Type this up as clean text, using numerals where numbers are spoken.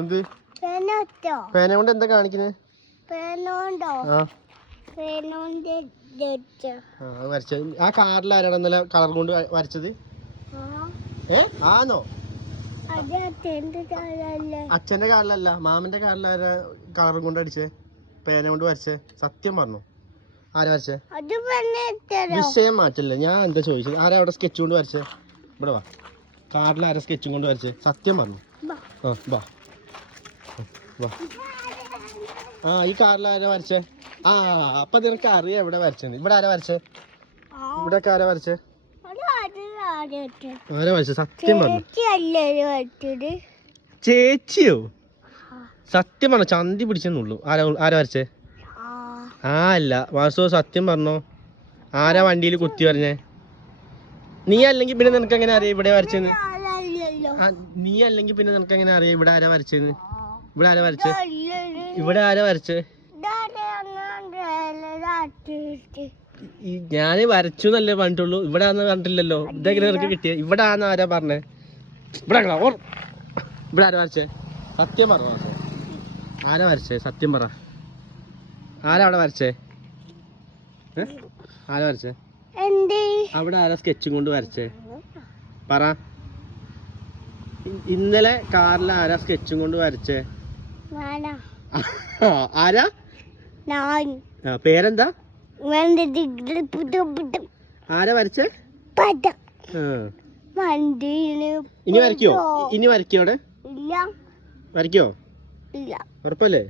എന്ത് പേന കൊണ്ട് എന്താ കാണിക്കുന്നത്? വരച്ചത് ആ കാറിൽ ആരാണ് ഇന്നലെ കളർ കൊണ്ട് വരച്ചത്? ആന്നോ? അച്ഛന്റെ കാറിലല്ല, മാമന്റെ കാറിൽ ആരാ കളർ കൊണ്ട് അടിച്ചേ? പേന കൊണ്ട് വരച്ചേ? സത്യം പറഞ്ഞു. ആരാ വരച്ചേ? വിഷയം മാറ്റല്ലേ, ഞാൻ എന്താ ചോദിച്ചത്? ആരാ അവിടെ സ്കെച്ച് കൊണ്ട് വരച്ചേ? ഇവിടെ വാ. കാറിൽ ആരാ സ്കെച്ചും കൊണ്ട് വരച്ചേ? സത്യം പറഞ്ഞു. വാ. ആ ഈ കാറിൽ ആരാ വരച്ചേ? ആ അപ്പൊ നിനക്ക് അറിയാം എവിടെ വരച്ചത്. ഇവിടെ ആരാ വരച്ചേ? ഇവിടെ ഒക്കെ ആരാ വരച്ചേ? ആരാ വരച്ചേ? സത്യം പറഞ്ഞു. ചേച്ചിയോ? സത്യം പറഞ്ഞോ? ചന്തി പിടിച്ചെന്നുള്ളൂ. ആരാ വരച്ചേ? ആ അല്ല വാസു, സത്യം പറഞ്ഞോ? ആരാ വണ്ടിയിൽ കുത്തി പറഞ്ഞേ? നീ അല്ലെങ്കിൽ പിന്നെ നിനക്ക് എങ്ങനെ അറിയാം ഇവിടെ വരച്ചെന്ന്? നീ അല്ലെങ്കിൽ പിന്നെ നിനക്ക് എങ്ങനെ അറിയാം ഇവിടെ ആരാ വരച്ചെന്ന്? ഇവിടെ ആരാ വരച്ചേ? ഇവിടെ ആരാ വരച്ചേ? ഞാന് വരച്ചു എന്നല്ലേ പറഞ്ഞിട്ടുള്ളൂ. ഇവിടെ ആന്ന് കണ്ടില്ലല്ലോ. ഇതെങ്ങനെ നിനക്ക് കിട്ടിയ? ഇവിടെ ആന്ന് ആരാ പറഞ്ഞേ? ഇവിടെ ഇവിടെ ആരാ വരച്ചേ? സത്യം പറ. ആരാ വരച്ചേ? സത്യം പറ. ആരാ അവിടെ വരച്ചേ? ആരാ വരച്ചേ? അവിടെ ആരാ സ്കെച്ചും കൊണ്ട് വരച്ചേ? പറ. ഇന്നലെ കാറിൽ ആരാ സ്കെച്ചും കൊണ്ട് വരച്ചേ? ആരാ? പേരെന്താ? ആരാ വരച്ചേ? ഇനി വരയ്ക്കോ? ഇനി വരയ്ക്കോ അവിടെ? വരയ്ക്കോ? ഉറപ്പല്ലേ?